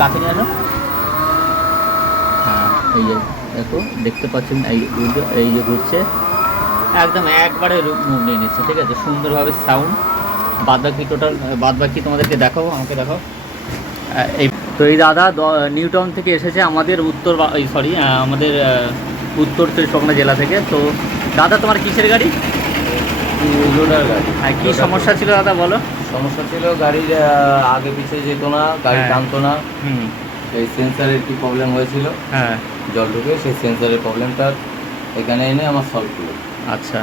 কাছে নিয়ে এলো। হ্যাঁ এই যে দেখো, দেখতে পাচ্ছেন এই যে ঘুরছে, একদম একবারে মুভ নিয়ে নিচ্ছে। ঠিক আছে, সুন্দরভাবে সাউন্ড। বাদবাকি টোটাল বাদবাকি তোমাদেরকে দেখাবো, আমাকে দেখাও। এই তো এই দাদা নিউটাউন থেকে এসেছে আমাদের উত্তর, সরি আমাদের উত্তর চব্বিশ পরগনা জেলা থেকে। তো দাদা তোমার কিসের গাড়ি? লোডার গাড়ি। হ্যাঁ, কী সমস্যা ছিল দাদা বলো? সমস্যা ছিল গাড়ির আগে পিছিয়ে যেত না, গাড়ি হ্যাঁ। টানতো না। হুম। এই সেন্সারের কি প্রবলেম হয়েছিল, হ্যাঁ। জল ঢুকে, সেই সেন্সারের প্রবলেমটা এখানে এনে আমার সলভ হলো। আচ্ছা,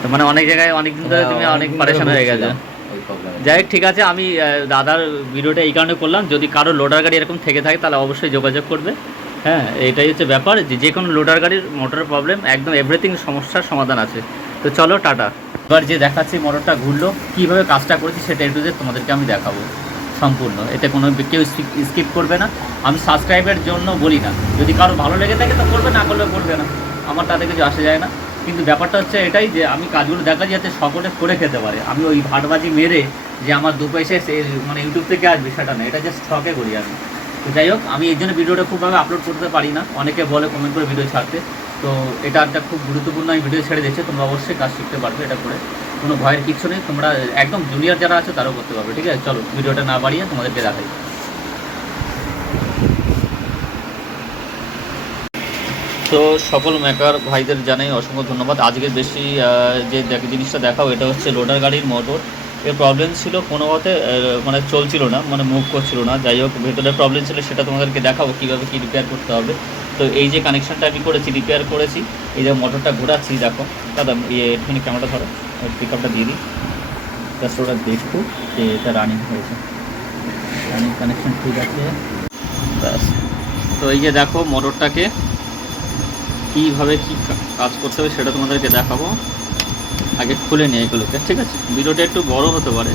তো মানে অনেক জায়গায় অনেক দিন ধরে তুমি অনেক পারেশান হয়ে গেছে। এই প্রবলেম। যাই হোক, ঠিক আছে, আমি দাদার ভিডিওটা এই কারণে করলাম, যদি কারো লোডার গাড়ি এরকম থেকে থাকে তাহলে অবশ্যই যোগাযোগ করবে। হ্যাঁ, এটাই হচ্ছে ব্যাপার, যে কোনো লোডার গাড়ির মোটরের প্রবলেম একদম এভরিথিং সমস্যার সমাধান আছে। তো চলো টাটা। এবার যে দেখাচ্ছি মোটরটা ঘুরলো, কীভাবে কাজটা করেছি সেটা একটু তোমাদেরকে আমি দেখাবো সম্পূর্ণ। এতে কোনো কেউ স্কিপ করবে না। আমি সাবস্ক্রাইবের জন্য বলি না, যদি কারো ভালো লেগে থাকে তো করবে, না করবে করবে না, আমার তাতে কিছু আসে যায় না। কিন্তু ব্যাপারটা হচ্ছে এটাই যে আমি কাজগুলো দেখা যাতে সকলে করে খেতে পারে। আমি ওই ভাটবাজি মেরে যে আমার দু পয়সা মানে ইউটিউব থেকে আসবে সেটা না, এটা জাস্ট শখে করি আমি। তো যাই হোক, আমি এই জন্য ভিডিওটা খুবভাবে আপলোড করতে পারি না, অনেকে বলে কমেন্ট করে ভিডিও ছাড়তে। তো এটা একটা খুব গুরুত্বপূর্ণ, আমি ভিডিও ছেড়ে দিচ্ছি, তোমরা অবশ্যই কাজ শিখতে পারবে এটা করে, কোনো ভয়ের কিছু নেই। তোমরা একদম জুনিয়র যারা আছে তারাও করতে পারবে। ঠিক আছে, চলো ভিডিওটা না বাড়িয়ে তোমাদেরকে দেখাই। তো সকল মেকার ভাইদের জানাই অসংখ্য ধন্যবাদ। আজকের বেশি যে জিনিসটা দেখাও, এটা হচ্ছে লোডার গাড়ির মোটর। এর প্রবলেম ছিল কোনো মতে, মানে চলছিল না, মানে মুভ করছিল না। যাই হোক, ভেতরে প্রবলেম ছিল, সেটা তোমাদেরকে দেখাবো কীভাবে কী রিপেয়ার করতে হবে। তো এই যে কানেকশানটা আমি করেছি, রিপেয়ার করেছি, এই যে মোটরটা ঘোরাচ্ছি দেখো। দাদা একটুখানি ক্যামেরাটা ধরো, পিক আপটা দিয়ে দিই, জাস্ট ওটা দেখো যে এটা রানিং হয়েছে, রানিং কানেকশান ঠিক আছে ব্যাস। তো এই যে দেখো মোটরটাকে কীভাবে কী কাজ করতে হবে সেটা তোমাদেরকে দেখাবো। আগে খুলে নিই এগুলোকে, ঠিক আছে? ভিডিওটা একটু বড় হতে পারে,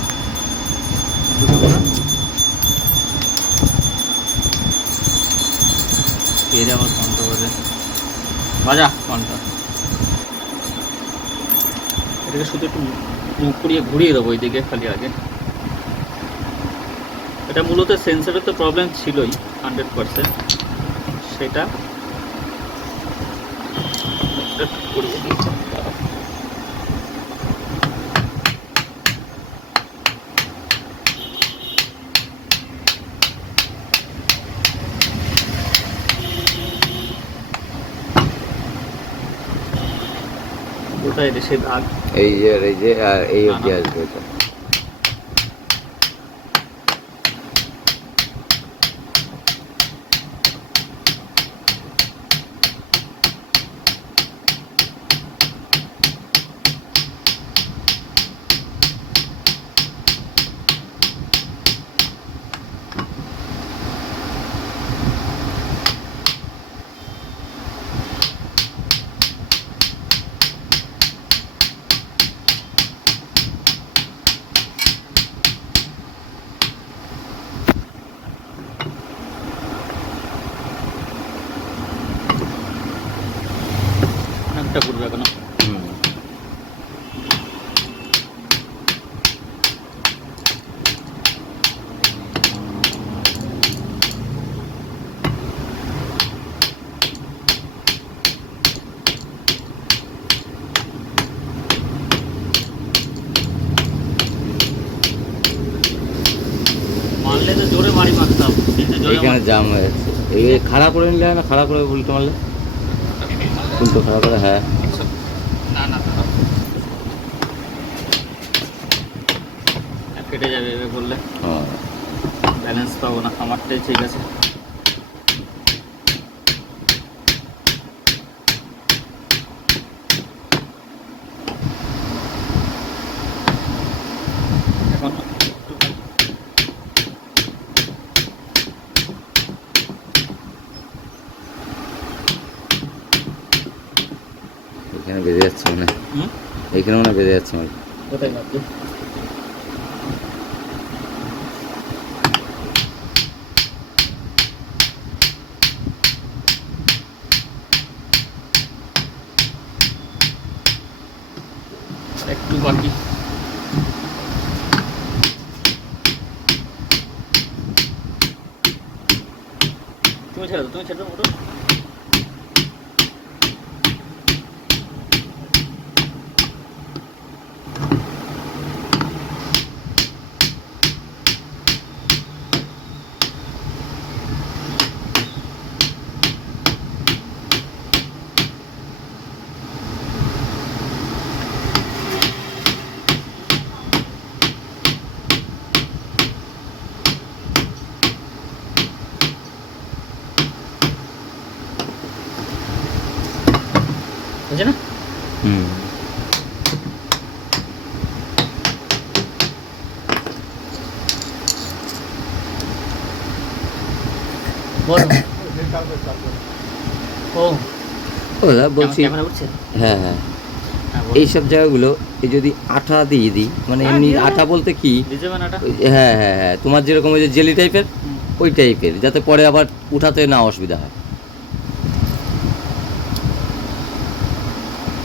এর আমার ফোনটা বাজে, বাজা ফোনটা। এটাকে শুধু একটু মুখ করিয়ে ঘুরিয়ে দেবো ওইদিকে খালি আগে। এটা মূলত সেন্সরের তো প্রবলেম ছিলই 100%, সেটা করিয়ে দিচ্ছি। কোথায় রে সে দাগ? এই যে এই অবধি আসবে এটা। অনেকটা ঘুরবে এখনো। মারলে তো জোরে বাড়ি মারতাম, কিন্তু এইখানে জাম হয়ে যাচ্ছে। এই খাড়া করে নিলে না, খাড়া করে উল্টো মারলে, উল্টো খাড়া করে। হ্যাঁ, না না কেটে যাবে এভাবে বললে, হ্যাঁ। ব্যালেন্স পাবো না। আমারটাই ঠিক আছে। এখন এখানে বেঁধে যাচ্ছে মানে, এইখানে মনে বেঁধে যাচ্ছে মানে। কোথায় মারবে? একটু বাকি। তুমি ছেড়ে দাও মোটর। বুঝছে না? হুম। বলো। ও ও দাদা বলছি, ক্যামেরা উঠছে? হ্যাঁ হ্যাঁ, হ্যাঁ, বলো। এইসব জায়গাগুলো এই যদি আঠা দিয়ে দিই, মানে হ্যাঁ, এমনি দিয়ে দাও। আঠা বলতে কি, ভিজে বানাটা। হ্যাঁ হ্যাঁ হ্যাঁ, তোমার যেরকম ওই যে জেলি টাইপের, ওই টাইপের, যাতে পরে আবার উঠাতে না অসুবিধা হয়।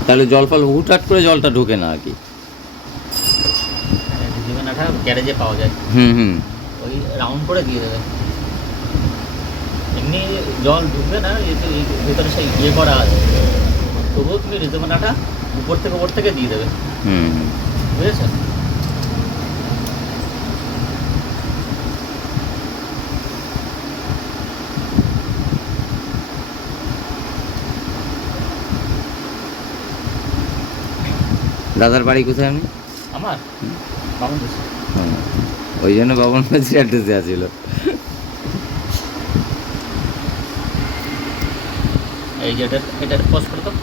তাহলে জল ফল হুটহাট করে জলটা ঢোকে না আর কি। ভিজে বানাটা গ্যারেজে পাওয়া যায়। হুম হুম। ওই রাউন্ড করে দিয়ে দেবে। এমনি জল ঢুকবে না, এতে ভেতরে সেই ইয়ে করা আছে, তবুও তুমি রেজোমানাটা উপর থেকে দিয়ে দেবে। হুম হুম। বুঝেছো? দাদার বাড়ি কোথায় আপনি? আমার বামন দিচ্ছে। হুম। ওই জন্য বাবন মাঝির অ্যাড্রেসে আছিল। এই যে এটা পোস্ট করে দাও।